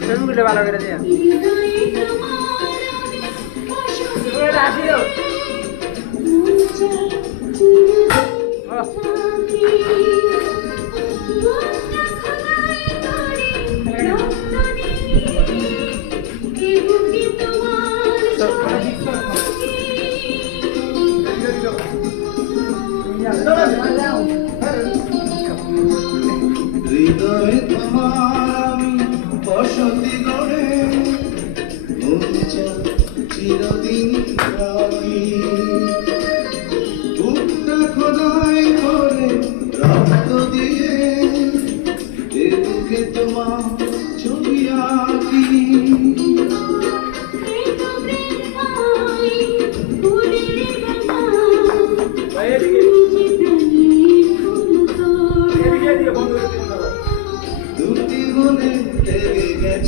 ছবিগুলো ভালো করে দিয়া হৃদয়ে তোমার আমি বসতি গড়ে মন চাই চিরদিন রাখি বুকটা খোদাই করে রক্ত দিয়ে এ বুকে তোমার ছবি আঁকি দুটি মনে লেগে গেছে